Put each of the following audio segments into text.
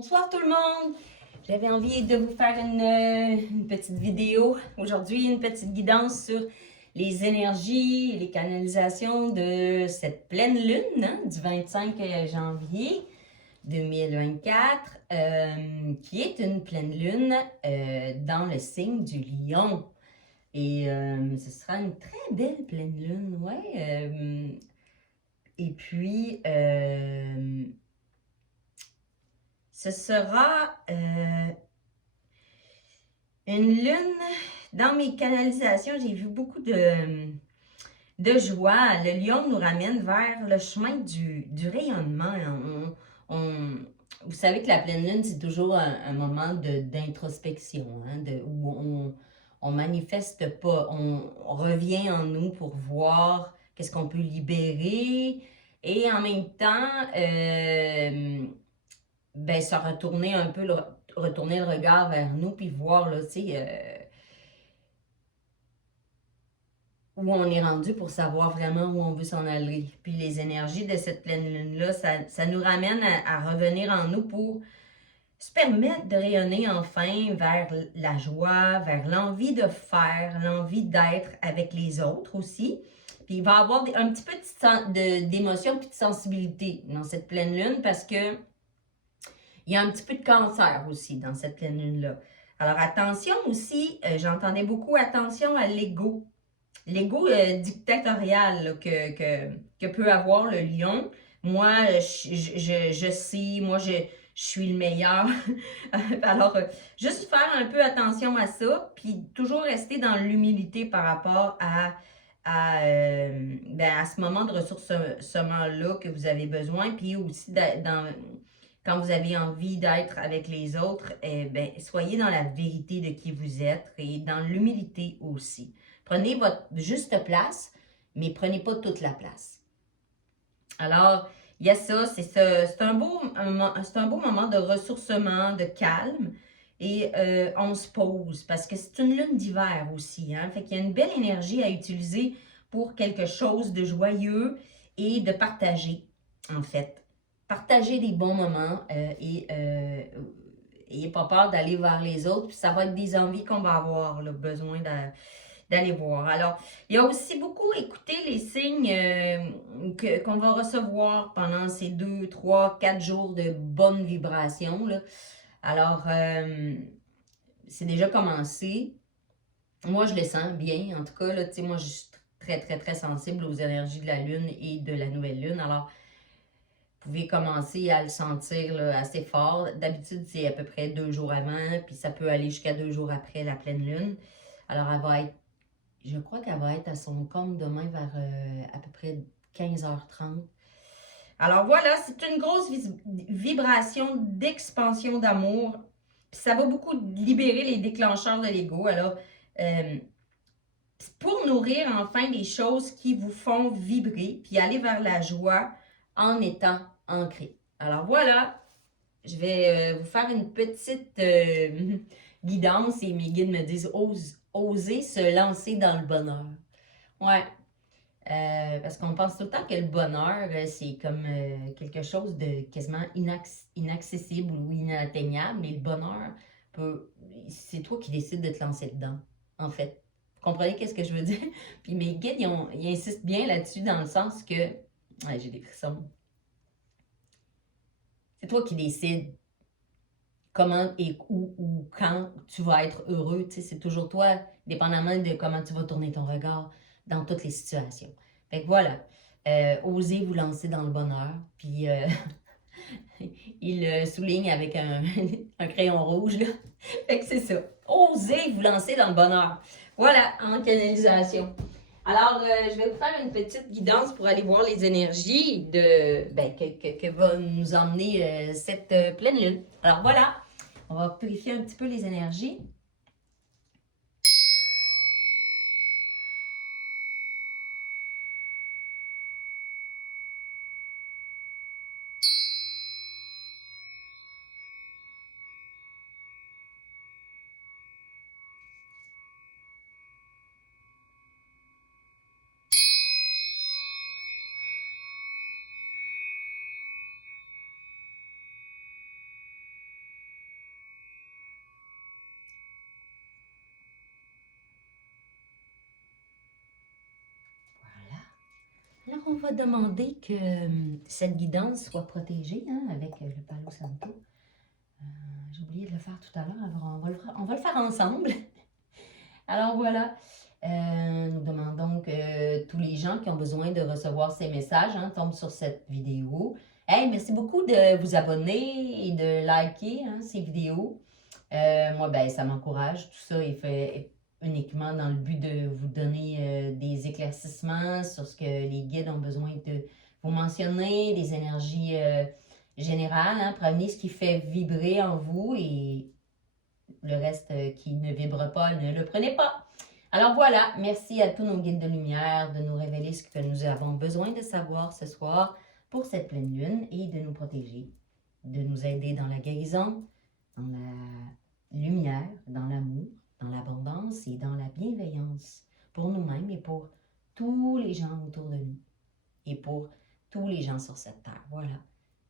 Bonsoir tout le monde! J'avais envie de vous faire une petite vidéo. Aujourd'hui, une petite guidance sur les énergies et les canalisations de cette pleine lune du 25 janvier 2024, qui est une pleine lune dans le signe du lion. Et ce sera une très belle pleine lune, ouais. Et puis, ce sera une lune. Dans mes canalisations, j'ai vu beaucoup de joie. Le lion nous ramène vers le chemin du rayonnement. Vous savez que la pleine lune, c'est toujours un moment d'introspection, hein, où on manifeste pas, on revient en nous pour voir qu'est-ce qu'on peut libérer et en même temps, ben, se retourner un peu, retourner le regard vers nous, puis voir, là, tu sais, où on est rendu pour savoir vraiment où on veut s'en aller. Puis les énergies de cette pleine lune-là, ça nous ramène à revenir en nous pour se permettre de rayonner enfin vers la joie, vers l'envie de faire, l'envie d'être avec les autres aussi. Puis il va y avoir un petit peu d'émotion puis de sensibilité dans cette pleine lune parce que il y a un petit peu de cancer aussi dans cette pleine lune-là. Alors attention aussi, j'entendais beaucoup attention à l'ego. L'ego dictatorial là, que peut avoir le lion. Moi, je sais, moi, je suis le meilleur. Alors, juste faire un peu attention à ça, puis toujours rester dans l'humilité par rapport à ce moment de ressourcement-là que vous avez besoin, puis aussi quand vous avez envie d'être avec les autres, soyez dans la vérité de qui vous êtes et dans l'humilité aussi. Prenez votre juste place, mais prenez pas toute la place. Alors, il y a ça, c'est un beau moment de ressourcement, de calme. Et on se pose parce que c'est une lune d'hiver aussi. Hein? Fait qu'il y a une belle énergie à utiliser pour quelque chose de joyeux et de partager, en fait. Partager des bons moments et n'ayez pas peur d'aller vers les autres. Puis ça va être des envies qu'on va avoir, le besoin d'aller voir. Alors, il y a aussi beaucoup écouter les signes qu'on va recevoir pendant ces 2, 3, 4 jours de bonnes vibrations. Là. Alors, c'est déjà commencé. Moi, je le sens bien. En tout cas, là, moi, je suis très, très, très sensible aux énergies de la Lune et de la nouvelle Lune. Alors, vous pouvez commencer à le sentir là, assez fort. D'habitude, c'est à peu près 2 jours avant, puis ça peut aller jusqu'à 2 jours après la pleine Lune. Alors, elle va être, je crois qu'elle va être à son comble demain vers à peu près 15h30. Alors voilà, c'est une grosse vibration d'expansion d'amour. Puis ça va beaucoup libérer les déclencheurs de l'ego. Alors, pour nourrir enfin les choses qui vous font vibrer, puis aller vers la joie en étant ancré. Alors voilà, je vais vous faire une petite guidance et mes guides me disent oser se lancer dans le bonheur. Ouais, parce qu'on pense tout le temps que le bonheur, c'est comme quelque chose de quasiment inaccessible ou inatteignable, mais le bonheur, c'est toi qui décides de te lancer dedans, en fait. Vous comprenez qu'est-ce que je veux dire? Puis mes guides, ils insistent bien là-dessus dans le sens que... Ouais, j'ai des frissons. C'est toi qui décides comment et où ou quand tu vas être heureux. Tu sais, c'est toujours toi, dépendamment de comment tu vas tourner ton regard dans toutes les situations. Fait que voilà, osez vous lancer dans le bonheur. Puis il souligne avec un crayon rouge. Là. Fait que c'est ça. Osez vous lancer dans le bonheur. Voilà, en canalisation. Alors, je vais vous faire une petite guidance pour aller voir les énergies que va nous emmener cette pleine lune. Alors voilà, on va purifier un petit peu les énergies. on va demander que cette guidance soit protégée hein, avec le Palo Santo. J'ai oublié de le faire tout à l'heure, alors on va le faire ensemble. Alors voilà, nous demandons que tous les gens qui ont besoin de recevoir ces messages hein, tombent sur cette vidéo. Hey, merci beaucoup de vous abonner et de liker hein, ces vidéos. Moi, ben, ça m'encourage. Tout ça est fait uniquement dans le but de vous donner des éclaircissements sur ce que les guides ont besoin de vous mentionner, des énergies générales. Hein, prenez ce qui fait vibrer en vous et le reste qui ne vibre pas, ne le prenez pas. Alors voilà, merci à tous nos guides de lumière de nous révéler ce que nous avons besoin de savoir ce soir pour cette pleine lune et de nous protéger, de nous aider dans la guérison, dans la lumière, dans l'amour, dans l'abondance et dans la bienveillance pour nous-mêmes et pour tous les gens autour de nous et pour tous les gens sur cette terre. Voilà,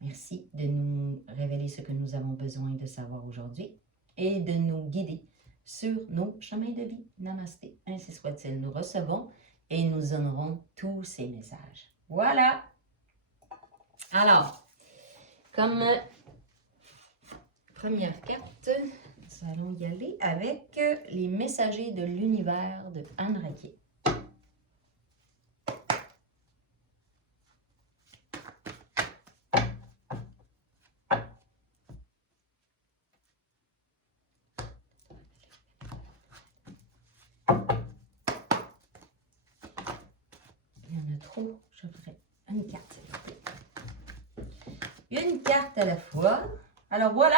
merci de nous révéler ce que nous avons besoin de savoir aujourd'hui et de nous guider sur nos chemins de vie. Namasté, ainsi soit-il. Nous recevons et nous honorons tous ces messages. Voilà. Alors, comme première carte, nous allons y aller avec les messagers de l'univers de Anne Raquet. Il y en a trop, je voudrais une carte. Une carte à la fois. Alors voilà.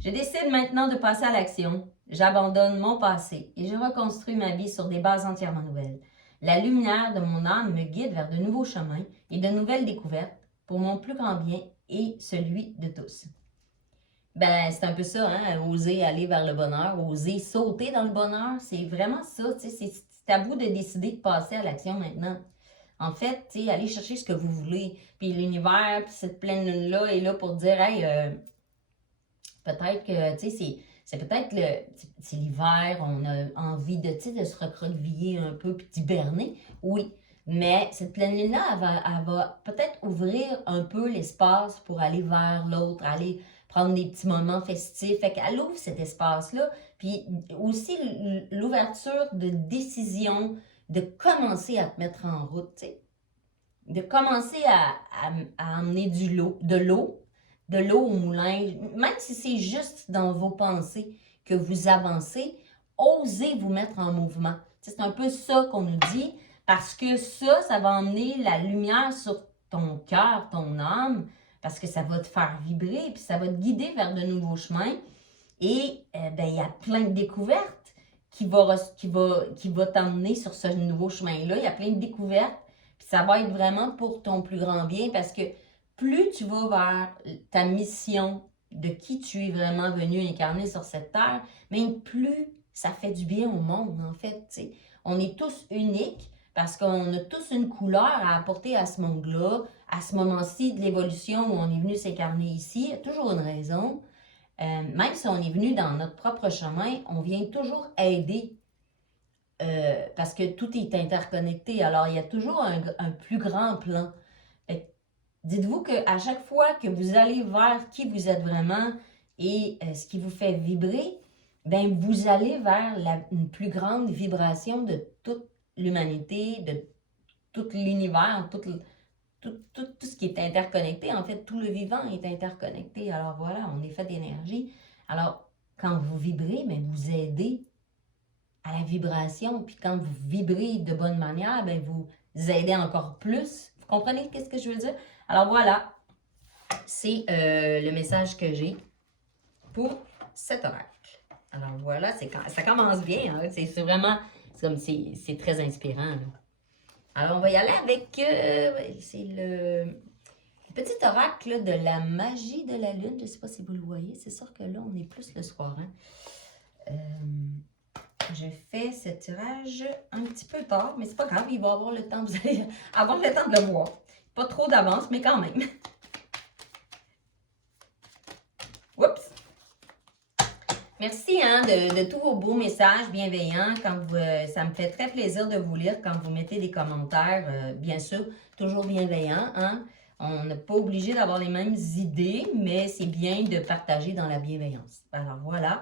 Je décide maintenant de passer à l'action. J'abandonne mon passé et je reconstruis ma vie sur des bases entièrement nouvelles. La lumière de mon âme me guide vers de nouveaux chemins et de nouvelles découvertes pour mon plus grand bien et celui de tous. Ben, c'est un peu ça, hein, oser aller vers le bonheur, oser sauter dans le bonheur, c'est vraiment ça, tu sais, c'est à vous de décider de passer à l'action maintenant. En fait, tu sais, allez chercher ce que vous voulez, puis l'univers, puis cette pleine lune-là est là pour dire, hey, peut-être que, tu sais, c'est peut-être c'est l'hiver, on a envie de, tu sais, de se recroqueviller un peu puis d'hiberner, oui. Mais cette pleine lune-là, elle va peut-être ouvrir un peu l'espace pour aller vers l'autre, aller prendre des petits moments festifs. Fait qu'elle ouvre cet espace-là. Puis aussi l'ouverture de décision, de commencer à te mettre en route, tu sais. De commencer à emmener de l'eau au moulin, même si c'est juste dans vos pensées que vous avancez, osez vous mettre en mouvement. C'est un peu ça qu'on nous dit, parce que ça va emmener la lumière sur ton cœur, ton âme, parce que ça va te faire vibrer, puis ça va te guider vers de nouveaux chemins. Et ben, il y a plein de découvertes qui va t'emmener sur ce nouveau chemin-là. Il y a plein de découvertes, puis ça va être vraiment pour ton plus grand bien, parce que plus tu vas vers ta mission de qui tu es vraiment venu incarner sur cette terre, mais plus ça fait du bien au monde, en fait. T'sais. On est tous uniques parce qu'on a tous une couleur à apporter à ce monde-là, à ce moment-ci de l'évolution où on est venu s'incarner ici. Il y a toujours une raison. Même si on est venu dans notre propre chemin, on vient toujours aider parce que tout est interconnecté. Alors, il y a toujours un plus grand plan. Dites-vous qu'à chaque fois que vous allez vers qui vous êtes vraiment et ce qui vous fait vibrer, ben vous allez vers une plus grande vibration de toute l'humanité, de tout l'univers, tout ce qui est interconnecté. En fait, tout le vivant est interconnecté. Alors voilà, on est fait d'énergie. Alors, quand vous vibrez, ben, vous aidez à la vibration. Puis quand vous vibrez de bonne manière, ben, vous aidez encore plus. Vous comprenez qu'est-ce que je veux dire? Alors voilà, c'est le message que j'ai pour cet oracle. Alors voilà, ça commence bien. Hein? C'est vraiment, c'est très inspirant. Là. Alors on va y aller avec, c'est le petit oracle là, de la magie de la lune. Je ne sais pas si vous le voyez, c'est sûr que là on est plus le soir. Hein? Je fais ce tirage un petit peu tard, mais c'est pas grave, il va avoir le temps, vous allez avoir le temps de le voir. Pas trop d'avance, mais quand même. Oups! Merci hein, de tous vos beaux messages bienveillants. Ça me fait très plaisir de vous lire quand vous mettez des commentaires, bien sûr, toujours bienveillants. Hein? On n'est pas obligé d'avoir les mêmes idées, mais c'est bien de partager dans la bienveillance. Alors voilà.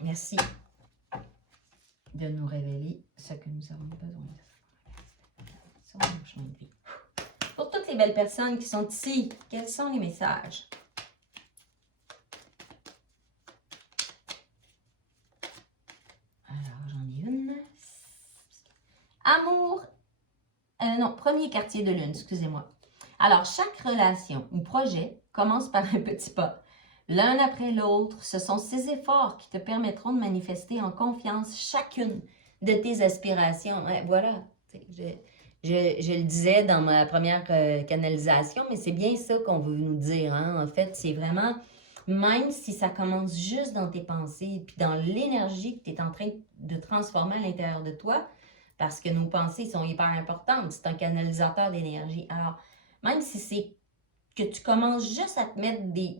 Merci de nous révéler ce que nous avons besoin de sur nos chemins de vie. Pour toutes les belles personnes qui sont ici, quels sont les messages? Alors, j'en ai une. Amour. Non, premier quartier de lune, excusez-moi. Alors, chaque relation ou projet commence par un petit pas. L'un après l'autre, ce sont ces efforts qui te permettront de manifester en confiance chacune de tes aspirations. Ouais, voilà, je le disais dans ma première canalisation, mais c'est bien ça qu'on veut nous dire. Hein? En fait, c'est vraiment, même si ça commence juste dans tes pensées, puis dans l'énergie que tu es en train de transformer à l'intérieur de toi, parce que nos pensées sont hyper importantes. C'est un canalisateur d'énergie. Alors, même si c'est que tu commences juste à te mettre des...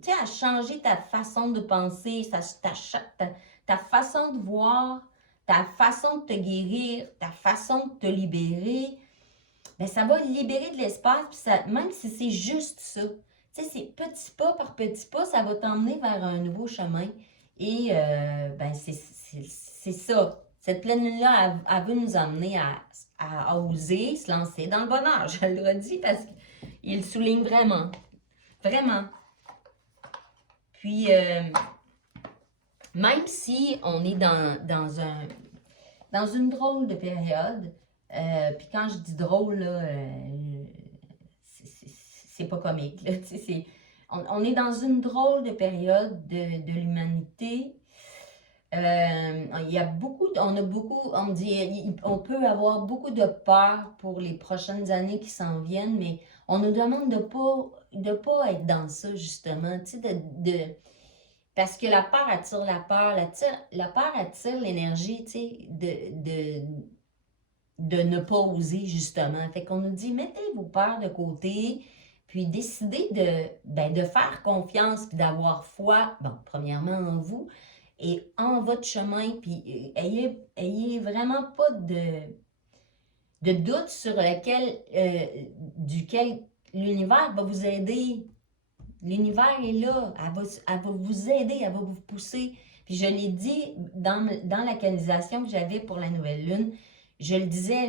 Tu sais, à changer ta façon de penser, ta façon de voir, ta façon de te guérir, ta façon de te libérer, bien, ça va libérer de l'espace, puis ça, même si c'est juste ça. Tu sais, c'est petit pas par petit pas, ça va t'emmener vers un nouveau chemin. Et ben, c'est ça. Cette pleine lune-là, elle veut nous emmener à oser se lancer dans le bonheur. Je le redis parce qu'il souligne vraiment. Vraiment. Puis, même si on est dans une drôle de période, puis quand je dis drôle, là, c'est pas comique. Là, on est dans une drôle de période de l'humanité. Il y a beaucoup, on me dit, on peut avoir beaucoup de peur pour les prochaines années qui s'en viennent, mais on nous demande de pas être dans ça, justement, tu sais, parce que la peur attire la peur, la peur attire l'énergie, tu sais, de ne pas oser, justement. Fait qu'on nous dit, mettez vos peurs de côté, puis décidez de faire confiance, puis d'avoir foi, bon, premièrement en vous, et en votre chemin, puis ayez vraiment pas de doute sur duquel l'univers va vous aider. L'univers est là, elle va vous aider, elle va vous pousser. Puis je l'ai dit dans la canalisation que j'avais pour la nouvelle lune, je le disais,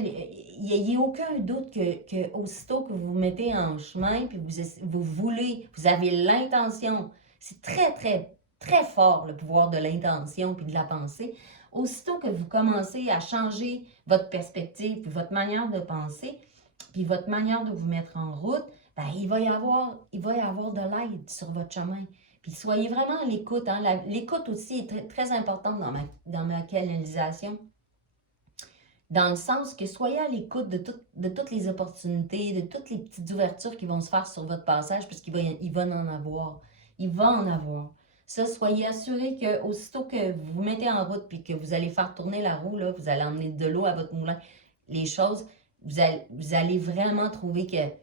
il n'y a aucun doute que aussitôt que vous vous mettez en chemin, puis vous avez l'intention, c'est très, très, très fort le pouvoir de l'intention puis de la pensée. Aussitôt que vous commencez à changer votre perspective, puis votre manière de penser, puis votre manière de vous mettre en route, ben, il va y avoir de l'aide sur votre chemin. Puis soyez vraiment à l'écoute. Hein? L'écoute aussi est très, très importante dans ma canalisation. Dans le sens que soyez à l'écoute de toutes les opportunités, de toutes les petites ouvertures qui vont se faire sur votre passage, parce qu'il va en avoir. Il va en avoir. Ça, soyez assurés que aussitôt que vous vous mettez en route puis que vous allez faire tourner la roue, là, vous allez emmener de l'eau à votre moulin, les choses, vous allez vraiment trouver que, tu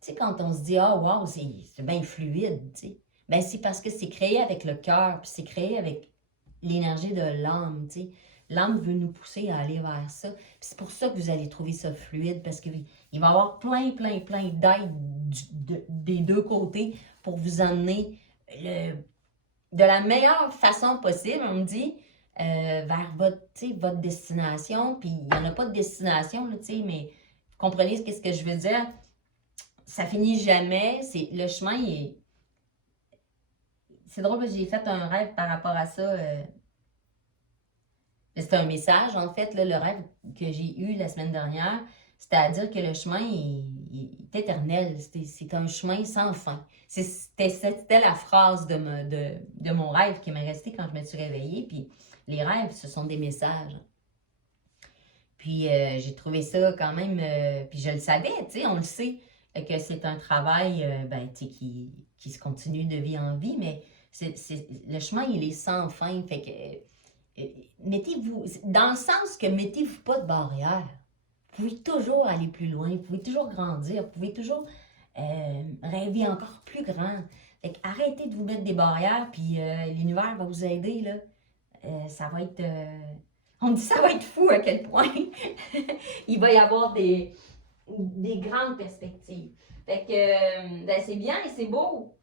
sais, quand on se dit, ah, wow, c'est bien fluide, tu sais, ben c'est parce que c'est créé avec le cœur, puis c'est créé avec l'énergie de l'âme, tu sais. L'âme veut nous pousser à aller vers ça. Puis c'est pour ça que vous allez trouver ça fluide, parce qu'il va y avoir plein d'aides des deux côtés pour vous emmener de la meilleure façon possible, on me dit, vers votre destination. Puis il n'y en a pas de destination, là, mais vous comprenez ce que je veux dire? Ça finit jamais. Le chemin, c'est drôle parce que j'ai fait un rêve par rapport à ça. C'est un message, en fait, là, le rêve que j'ai eu la semaine dernière, c'est-à-dire que le chemin est éternel. C'est un chemin sans fin. C'était la phrase de mon rêve qui m'est restée quand je me suis réveillée. Puis les rêves, ce sont des messages. Puis j'ai trouvé ça quand même, puis je le savais, tu sais, on le sait, que c'est un travail qui se continue de vie en vie, mais le chemin, il est sans fin. Fait que mettez-vous, dans le sens que mettez-vous pas de barrière. Vous pouvez toujours aller plus loin, vous pouvez toujours grandir, vous pouvez toujours rêver encore plus grand. Fait arrêtez de vous mettre des barrières, puis l'univers va vous aider, là. Ça va être... on me dit ça va être fou à quel point il va y avoir des grandes perspectives. Fait que ben, c'est bien et c'est beau.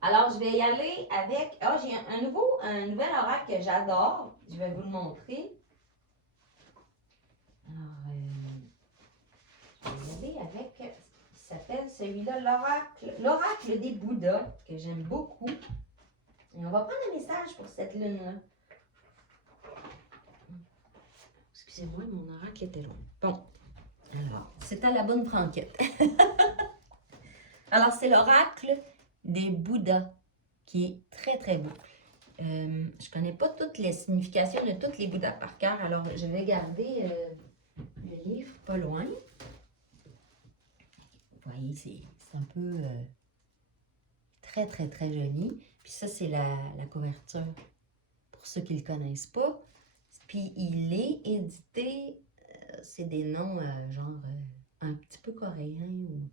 Alors, je vais y aller avec... Ah, j'ai un nouvel oracle que j'adore. Je vais vous le montrer. Alors, je vais y aller avec ce qui s'appelle celui-là, l'oracle des Bouddhas, que j'aime beaucoup. Et on va prendre un message pour cette lune-là. Excusez-moi, mon oracle était long. Bon, alors, c'est à la bonne franquette. Alors, c'est l'oracle des Bouddhas, qui est très, très beau. Je ne connais pas toutes les significations de tous les Bouddhas par cœur, alors je vais garder le livre pas loin. Vous voyez, c'est un peu très, très, très joli. Puis ça, c'est la couverture, pour ceux qui ne le connaissent pas. Puis il est édité, c'est des noms genre un petit peu coréens.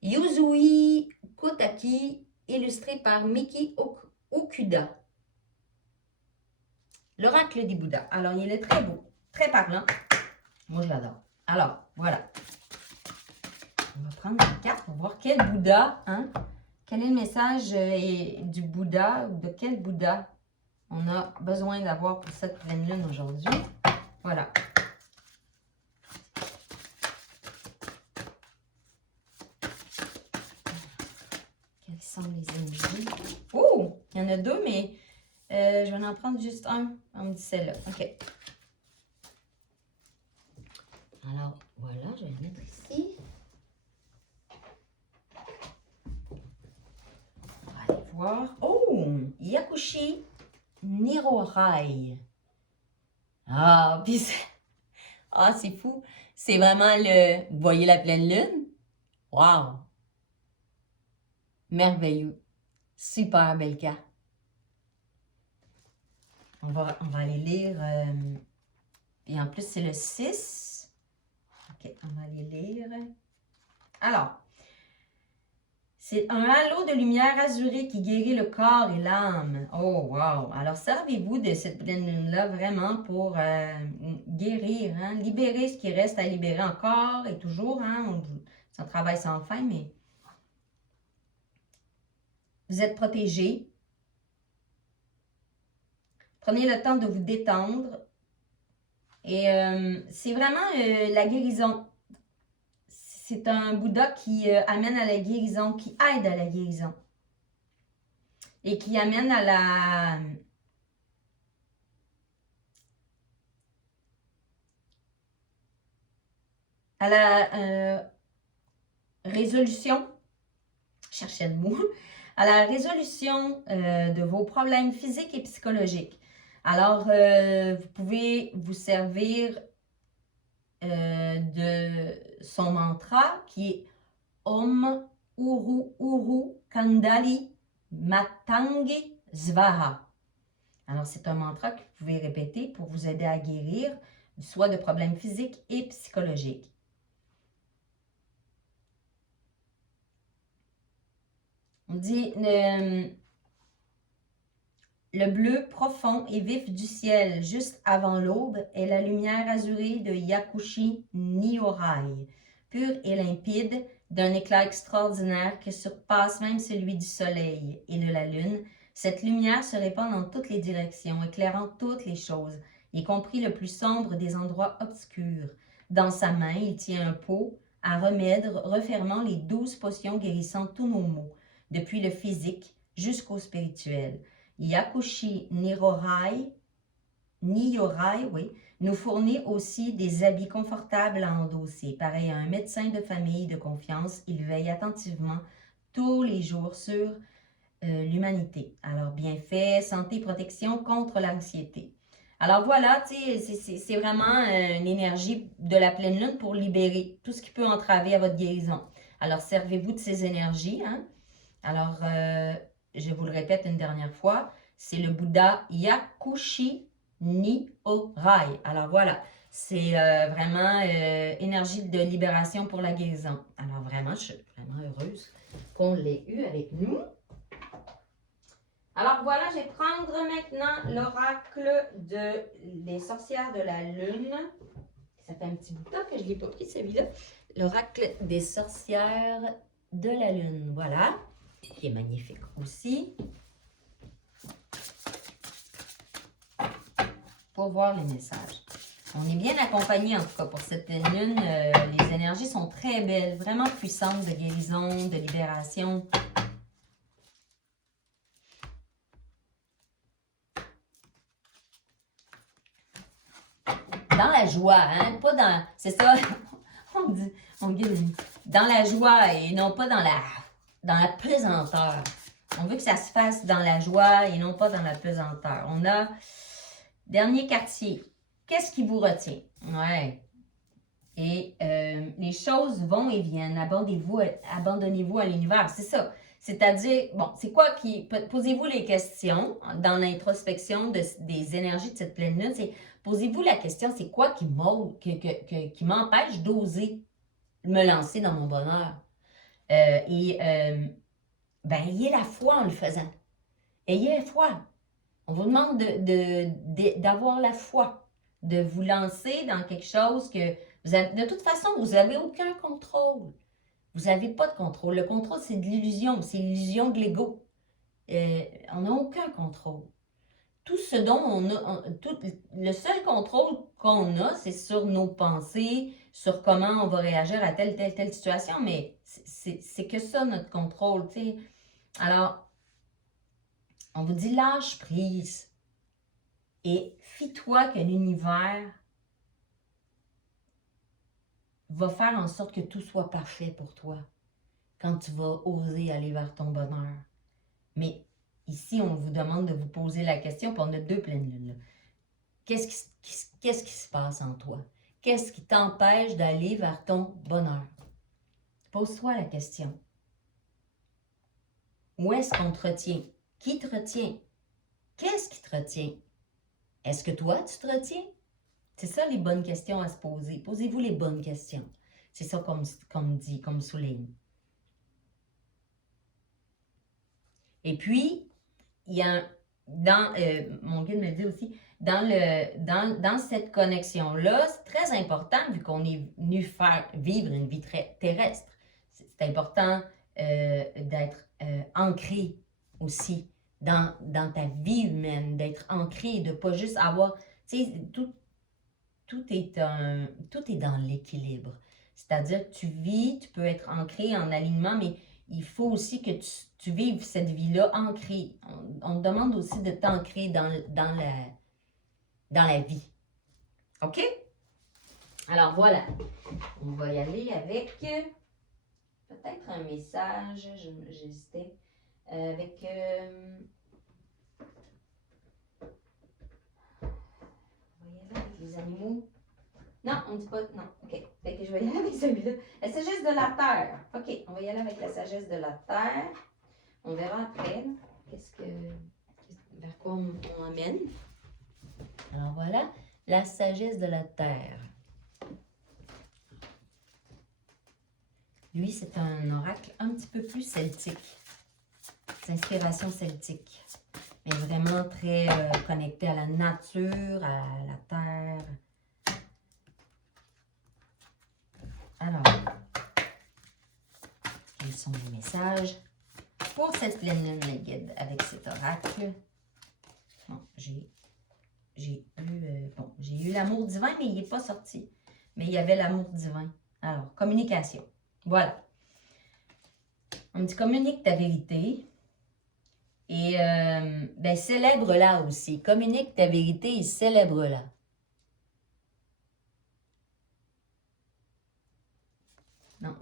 Yuzui Kotaki, illustré par Miki Okuda. L'oracle des Bouddhas. Alors, il est très beau, très parlant. Moi, je l'adore. Alors, voilà. On va prendre une carte pour voir quel Bouddha, hein? Quel est le message du Bouddha, ou de quel Bouddha on a besoin d'avoir pour cette pleine lune aujourd'hui. Voilà. Quelles sont les énergies? Oh! Il y en a deux, mais je vais en prendre juste un. On me dit celle-là. OK. Alors, voilà, je vais le mettre ici. On va aller voir. Oh! Yakushi Nirorai. Ah, puis c'est fou. C'est vraiment le... Vous voyez la pleine lune? Wow! Merveilleux. Super belle carte. On va aller lire. Et en plus, c'est le 6. OK, on va aller lire. Alors, c'est un halo de lumière azurée qui guérit le corps et l'âme. Oh, wow! Alors, servez-vous de cette pleine lune-là vraiment pour guérir, hein? Libérer ce qui reste à libérer encore et toujours. Hein? C'est un travail sans fin, mais vous êtes protégés. Prenez le temps de vous détendre. Et c'est vraiment la guérison. C'est un Bouddha qui amène à la guérison, qui aide à la guérison. Et qui amène à la résolution, je cherchais le mot, à la résolution de vos problèmes physiques et psychologiques. Alors, vous pouvez vous servir de son mantra qui est Om Uru Uru Kandali Matangi Svaha. Alors, c'est un mantra que vous pouvez répéter pour vous aider à guérir soit de problèmes physiques et psychologiques. On dit le bleu profond et vif du ciel juste avant l'aube est la lumière azurée de Yakushi Nihorai, pure et limpide, d'un éclat extraordinaire qui surpasse même celui du soleil et de la lune. Cette lumière se répand dans toutes les directions, éclairant toutes les choses, y compris le plus sombre des endroits obscurs. Dans sa main, il tient un pot à remède refermant les 12 potions guérissant tous nos maux, depuis le physique jusqu'au spirituel. Yakushi Nihorai, oui, nous fournit aussi des habits confortables à endosser. Pareil à un médecin de famille de confiance, il veille attentivement tous les jours sur l'humanité. Alors, bienfaits, santé, protection contre l'anxiété. Alors voilà, c'est vraiment une énergie de la pleine lune pour libérer tout ce qui peut entraver à votre guérison. Alors, servez-vous de ces énergies. Hein? Alors, je vous le répète une dernière fois, c'est le Bouddha Yakushi Nihorai. Alors voilà, c'est vraiment énergie de libération pour la guérison. Alors vraiment, je suis vraiment heureuse qu'on l'ait eu avec nous. Alors voilà, je vais prendre maintenant l'oracle des sorcières de la lune. Ça fait un petit bout de temps que je ne l'ai pas pris celui-là. L'oracle des sorcières de la lune, voilà, qui est magnifique aussi. Pour voir les messages. On est bien accompagné en tout cas pour cette pleine lune. Les énergies sont très belles, vraiment puissantes de guérison, de libération. Dans la joie, hein, pas dans... C'est ça, on dit dans la joie et non pas dans la pesanteur. On veut que ça se fasse dans la joie et non pas dans la pesanteur. On a, dernier quartier, qu'est-ce qui vous retient? Ouais. Et les choses vont et viennent. Abandonnez-vous à l'univers. C'est ça. C'est-à-dire, bon, c'est quoi qui... Posez-vous les questions dans l'introspection des énergies de cette pleine lune. Posez-vous la question, c'est quoi qui m'empêche d'oser me lancer dans mon bonheur? Ben, ayez la foi en le faisant. Ayez la foi. On vous demande d'avoir la foi, de vous lancer dans quelque chose que vous avez, de toute façon, vous n'avez aucun contrôle. Vous n'avez pas de contrôle. Le contrôle, c'est de l'illusion. C'est l'illusion de l'ego. On n'a aucun contrôle. Tout ce dont on a, le seul contrôle qu'on a, c'est sur nos pensées, sur comment on va réagir à telle situation, mais c'est que ça, notre contrôle, tu sais. Alors, on vous dit lâche prise et fie-toi que l'univers va faire en sorte que tout soit parfait pour toi quand tu vas oser aller vers ton bonheur. Mais ici, on vous demande de vous poser la question, puis on a deux pleines lunes. Qu'est-ce qui se passe en toi? Qu'est-ce qui t'empêche d'aller vers ton bonheur? Pose-toi la question. Où est-ce qu'on te retient? Qui te retient? Qu'est-ce qui te retient? Est-ce que toi, tu te retiens? C'est ça les bonnes questions à se poser. Posez-vous les bonnes questions. C'est ça comme souligne. Et puis, il y a, mon guide me le dit aussi, dans cette connexion-là, c'est très important, vu qu'on est venu faire vivre une vie terrestre. C'est important d'être ancré aussi dans ta vie humaine, d'être ancré, de ne pas juste avoir, tu sais, tout est dans l'équilibre. C'est-à-dire que tu vis, tu peux être ancré en alignement, mais il faut aussi que tu vives cette vie-là ancrée. On te demande aussi de t'ancrer dans la vie. OK? Alors voilà. On va y aller avec peut-être un message. J'hésitais. Avec... les animaux. Non, on ne dit pas. Non, OK. Fait que je vais y aller avec celui-là. La sagesse de la terre. OK, on va y aller avec la sagesse de la terre. On verra après vers quoi on amène. Alors voilà, la sagesse de la terre. Lui, c'est un oracle un petit peu plus celtique. C'est inspiration celtique. Mais vraiment très connecté à la nature, à la terre. Alors, quels sont les messages pour cette pleine lune, les guides, avec cet oracle? Bon, j'ai eu l'amour divin, mais il n'est pas sorti. Mais il y avait l'amour divin. Alors, communication. Voilà. On me dit communique ta vérité. Et célèbre-la aussi. Communique ta vérité et célèbre-la. Non,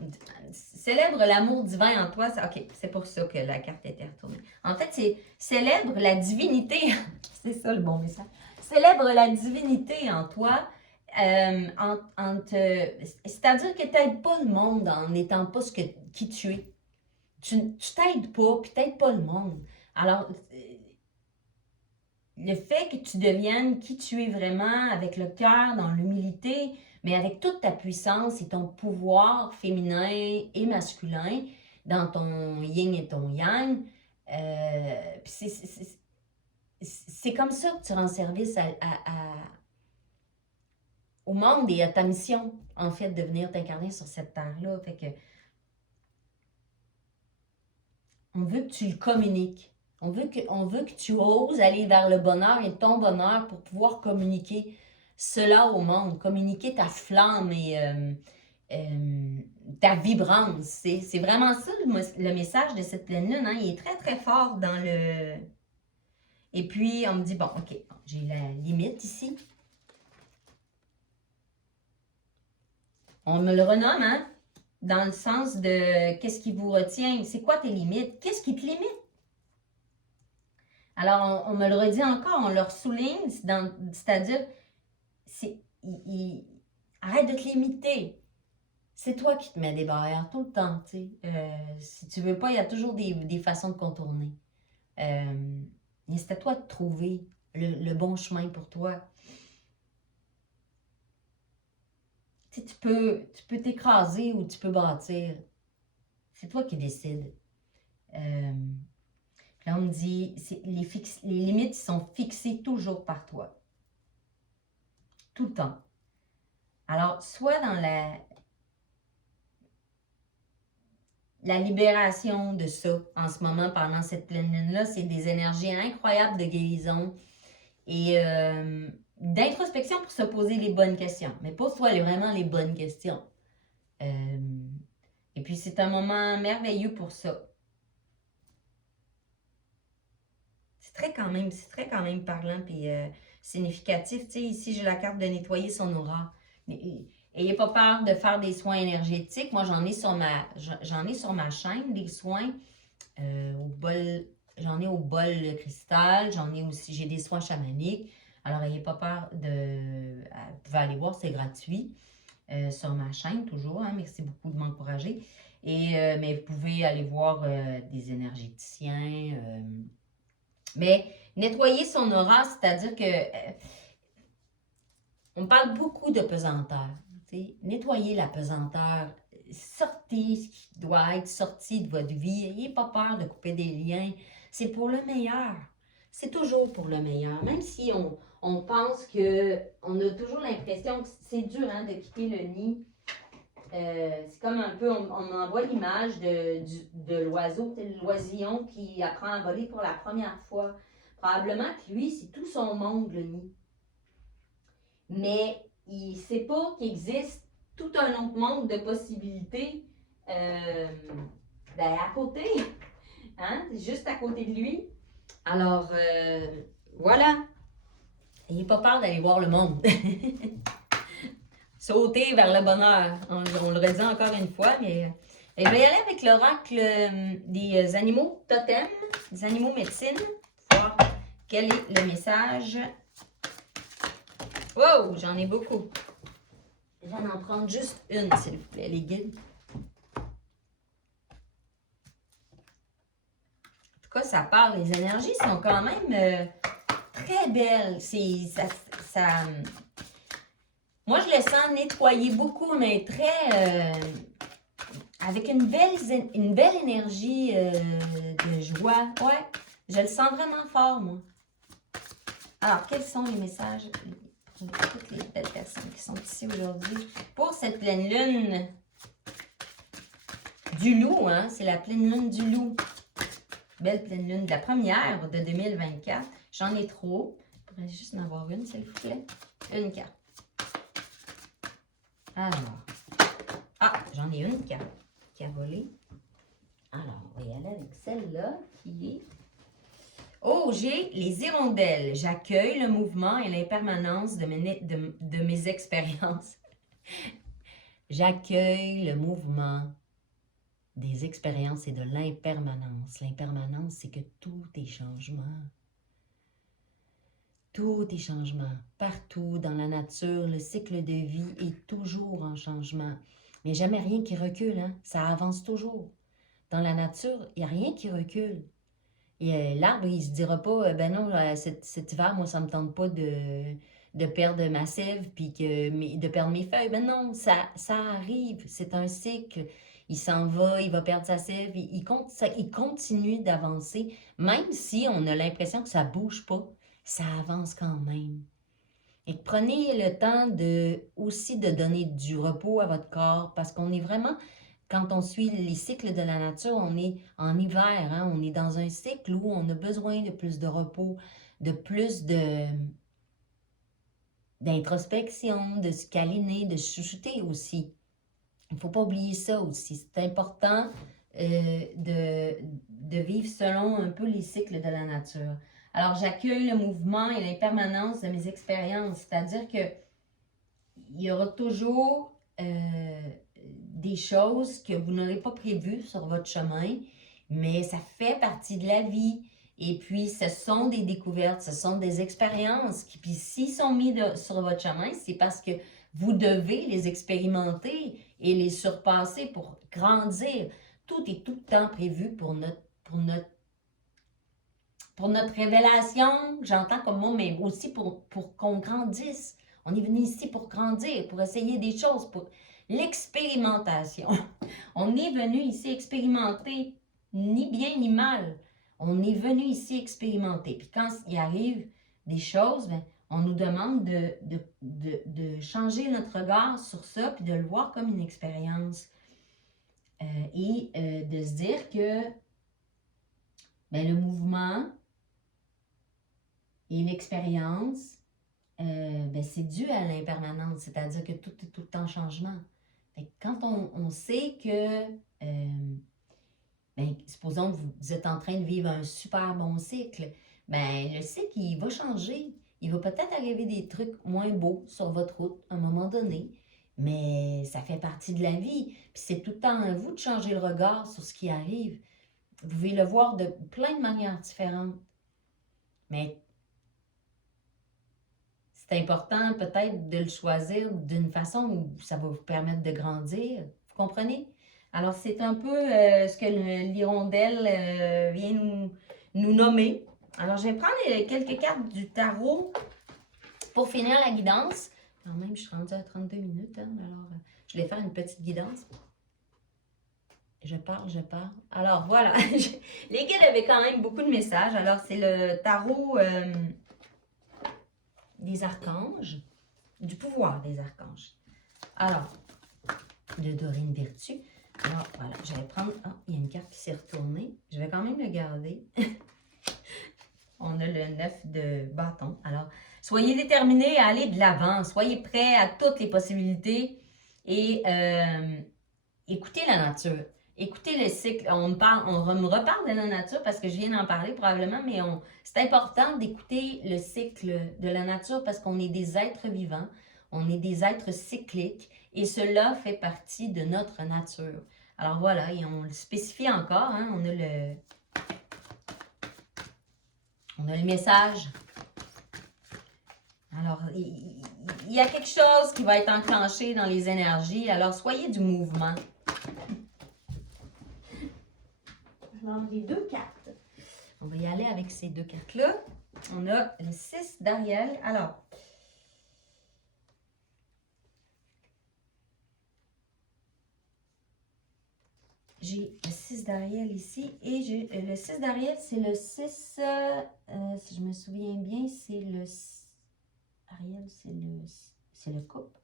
célèbre l'amour divin en toi. OK, c'est pour ça que la carte était retournée. En fait, c'est célèbre la divinité. C'est ça le bon message. Célèbre la divinité en toi. C'est-à-dire que tu n'aides pas le monde en n'étant pas qui tu es. Tu t'aides pas, puis tu n'aides pas le monde. Alors, le fait que tu deviennes qui tu es vraiment, avec le cœur, dans l'humilité, mais avec toute ta puissance et ton pouvoir féminin et masculin, dans ton yin et ton yang. C'est comme ça que tu rends service au monde et à ta mission, en fait, de venir t'incarner sur cette terre-là. Fait que on veut que tu le communiques. On veut que tu oses aller vers le bonheur et ton bonheur pour pouvoir communiquer cela au monde, communiquer ta flamme et ta vibrance. C'est vraiment ça le message de cette pleine lune. Hein? Il est très, très fort dans le... Et puis, on me dit, bon, OK, j'ai la limite ici. On me le renomme, hein? Dans le sens de qu'est-ce qui vous retient? C'est quoi tes limites? Qu'est-ce qui te limite? Alors, on me le redit encore, on le souligne, c'est-à-dire, arrête de te limiter. C'est toi qui te mets des barrières tout le temps, tu sais. Si tu veux pas, il y a toujours des façons de contourner. Mais c'est à toi de trouver le bon chemin pour toi. Tu sais, tu peux t'écraser ou tu peux bâtir. C'est toi qui décides. Là, on me dit, les limites sont fixées toujours par toi. Tout le temps. Alors, soit dans la libération de ça en ce moment, pendant cette pleine lune-là, c'est des énergies incroyables de guérison et d'introspection pour se poser les bonnes questions. Mais pose-toi vraiment les bonnes questions. Et puis, c'est un moment merveilleux pour ça. C'est très quand même parlant puis significatif. Tu sais, ici, j'ai la carte de nettoyer son aura. Ayez pas peur de faire des soins énergétiques. Moi, j'en ai sur ma chaîne des soins j'en ai au bol cristal. J'en ai aussi, j'ai des soins chamaniques. Alors, n'ayez pas peur vous pouvez aller voir, c'est gratuit sur ma chaîne toujours. Hein, merci beaucoup de m'encourager. Mais vous pouvez aller voir des énergéticiens. Mais nettoyer son aura, c'est-à-dire que on parle beaucoup de pesanteur. Nettoyer la pesanteur, sortez ce qui doit être sorti de votre vie. N'ayez pas peur de couper des liens. C'est pour le meilleur. C'est toujours pour le meilleur. Même si on pense on a toujours l'impression que c'est dur hein, de quitter le nid. C'est comme un peu, on envoie l'image de l'oiseau, l'oisillon qui apprend à voler pour la première fois. Probablement que lui, c'est tout son monde, le nid. Mais il ne sait pas qu'il existe tout un autre monde de possibilités à côté. Hein? Juste à côté de lui. Alors, voilà. N'ayez pas peur d'aller voir le monde. Sauter vers le bonheur. On le redit encore une fois, mais je vais y aller avec l'oracle des animaux totems, des animaux médecine, pour voir quel est le message. Wow, j'en ai beaucoup. Je vais en prendre juste une, s'il vous plaît, les guides. En tout cas, ça parle. Les énergies sont quand même très belles. Moi, je le sens nettoyer beaucoup, mais très... avec une belle énergie de joie. Ouais, je le sens vraiment fort, moi. Alors, quels sont les messages pour toutes les belles personnes qui sont ici aujourd'hui pour cette pleine lune du loup, hein? C'est la pleine lune du loup. Belle pleine lune de la première de 2024. J'en ai trop. Je pourrais juste en avoir une, s'il vous plaît. Une carte. Alors, j'en ai une carte qui a volé. Alors, on va y aller avec celle-là qui est... Oh, j'ai les hirondelles. J'accueille le mouvement et l'impermanence de mes expériences. J'accueille le mouvement des expériences et de l'impermanence. L'impermanence, c'est que tout est changement. Tout est changement. Partout dans la nature, le cycle de vie est toujours en changement. Mais jamais rien qui recule, hein? Ça avance toujours. Dans la nature, il n'y a rien qui recule. Et l'arbre, il ne se dira pas, ben non, cet hiver, moi, ça ne me tente pas de de perdre ma sève, puis de perdre mes feuilles. Mais non, ça arrive, c'est un cycle. Il s'en va, il va perdre sa sève, il continue d'avancer, même si on a l'impression que ça ne bouge pas, ça avance quand même. Et prenez le temps aussi de donner du repos à votre corps, parce qu'on est vraiment, quand on suit les cycles de la nature, on est en hiver, hein, on est dans un cycle où on a besoin de plus de repos, de plus d'introspection, de se câliner, de se chouchouter aussi. Il ne faut pas oublier ça aussi. C'est important de vivre selon un peu les cycles de la nature. Alors, j'accueille le mouvement et l'impermanence de mes expériences, c'est-à-dire que il y aura toujours des choses que vous n'aurez pas prévues sur votre chemin, mais ça fait partie de la vie. Et puis, ce sont des découvertes, ce sont des expériences qui, puis s'ils sont mis sur votre chemin, c'est parce que vous devez les expérimenter et les surpasser pour grandir. Tout est tout le temps prévu pour notre révélation, j'entends comme mot, mais aussi pour qu'on grandisse. On est venu ici pour grandir, pour essayer des choses, pour l'expérimentation. On est venu ici expérimenter, ni bien ni mal. On est venu ici expérimenter. Puis quand il arrive des choses, ben, on nous demande de changer notre regard sur ça, puis de le voir comme une expérience. Et de se dire que ben, le mouvement et l'expérience, ben, c'est dû à l'impermanence, c'est-à-dire que tout est tout le temps en changement. Fait que quand on sait que, ben, supposons que vous êtes en train de vivre un super bon cycle, ben, le cycle, il va changer. Il va peut-être arriver des trucs moins beaux sur votre route à un moment donné, mais ça fait partie de la vie. Puis c'est tout le temps à vous de changer le regard sur ce qui arrive. Vous pouvez le voir de plein de manières différentes. Mais c'est important peut-être de le choisir d'une façon où ça va vous permettre de grandir. Vous comprenez? Alors, c'est un peu ce que l'hirondelle vient nous nommer. Alors, je vais prendre quelques cartes du tarot pour finir la guidance. Quand même, je suis rendue à 32 minutes. Hein, alors, je vais faire une petite guidance. Je parle. Alors, voilà. Les guides avaient quand même beaucoup de messages. Alors, c'est le tarot des archanges, du pouvoir des archanges. Alors, de Dorine Virtue. Alors, voilà, je vais prendre... Ah, il y a une carte qui s'est retournée. Je vais quand même le garder. On a le 9 de bâton. Alors, soyez déterminés à aller de l'avant. Soyez prêts à toutes les possibilités. Et écoutez la nature. Écoutez le cycle. On me reparle de la nature parce que je viens d'en parler probablement, mais c'est important d'écouter le cycle de la nature parce qu'on est des êtres vivants. On est des êtres cycliques et cela fait partie de notre nature. Alors voilà, et on le spécifie encore, hein, on a le message. Alors, il y a quelque chose qui va être enclenché dans les énergies, alors soyez du mouvement. Je vais enlever 2 cartes. On va y aller avec ces 2 cartes-là. On a le 6 d'Ariel. Alors, j'ai le 6 d'Ariel ici et j'ai le 6 d'Ariel, c'est le 6, si je me souviens bien, c'est le... Ariel, c'est le couple.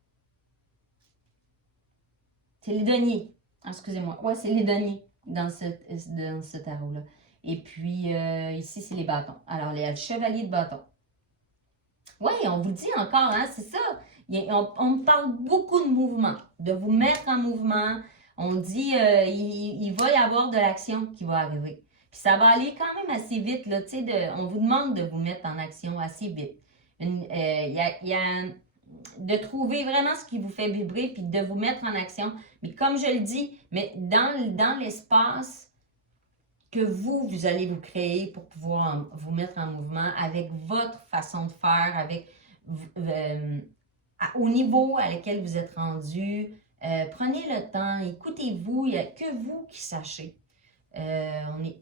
C'est les deniers. Excusez-moi. Ouais, c'est les deniers dans ce tarot-là. Et puis, ici, c'est les bâtons. Alors, le chevalier de bâtons. Oui, on vous dit encore, hein, c'est ça. On parle beaucoup de mouvement, de vous mettre en mouvement. On dit, il va y avoir de l'action qui va arriver. Puis ça va aller quand même assez vite, là, tu sais, on vous demande de vous mettre en action assez vite. Il y a de trouver vraiment ce qui vous fait vibrer, puis de vous mettre en action. Mais comme je le dis, mais dans l'espace que vous allez vous créer pour pouvoir vous mettre en mouvement avec votre façon de faire, avec au niveau à lequel vous êtes rendu. Prenez le temps, écoutez-vous, il n'y a que vous qui sachez.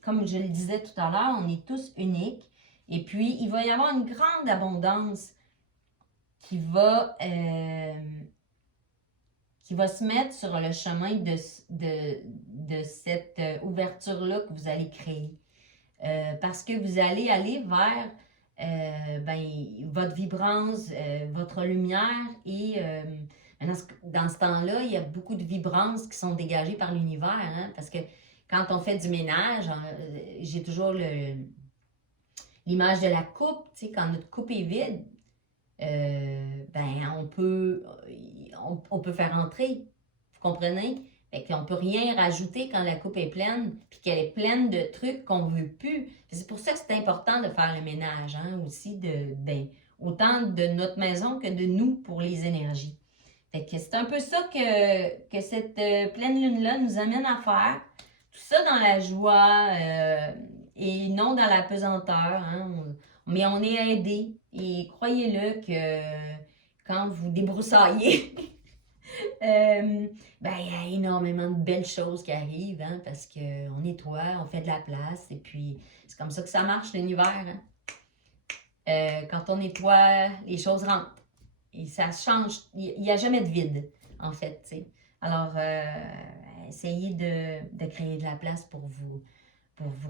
Comme je le disais tout à l'heure, on est tous uniques. Et puis, il va y avoir une grande abondance qui va se mettre sur le chemin de cette ouverture-là que vous allez créer. Parce que vous allez aller vers votre vibrance, votre lumière et dans ce temps-là, il y a beaucoup de vibrances qui sont dégagées par l'univers, hein, parce que quand on fait du ménage, j'ai toujours l'image de la coupe, tu sais, quand notre coupe est vide, on peut faire entrer, vous comprenez? Fait qu'on ne peut rien rajouter quand la coupe est pleine, puis qu'elle est pleine de trucs qu'on ne veut plus. C'est pour ça que c'est important de faire le ménage, hein, aussi, autant de notre maison que de nous pour les énergies. Fait que c'est un peu ça que cette pleine lune-là nous amène à faire. Tout ça dans la joie et non dans la pesanteur. Hein. Mais on est aidé. Et croyez-le que quand vous débroussaillez, il y a énormément de belles choses qui arrivent, hein, parce qu'on nettoie, on fait de la place, et puis c'est comme ça que ça marche, l'univers. Hein. Quand on nettoie, les choses rentrent. Et ça change. Il n'y a jamais de vide, en fait. T'sais. Alors, essayez de créer de la place pour vous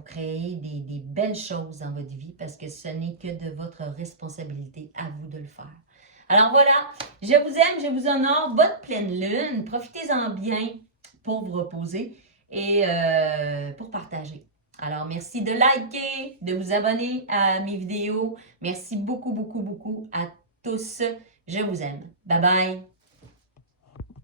créer des belles choses dans votre vie, parce que ce n'est que de votre responsabilité à vous de le faire. Alors voilà, je vous aime, je vous honore. Bonne pleine lune. Profitez-en bien pour vous reposer et pour partager. Alors, merci de liker, de vous abonner à mes vidéos. Merci beaucoup, beaucoup, beaucoup à tous. Je vous aime. Bye bye.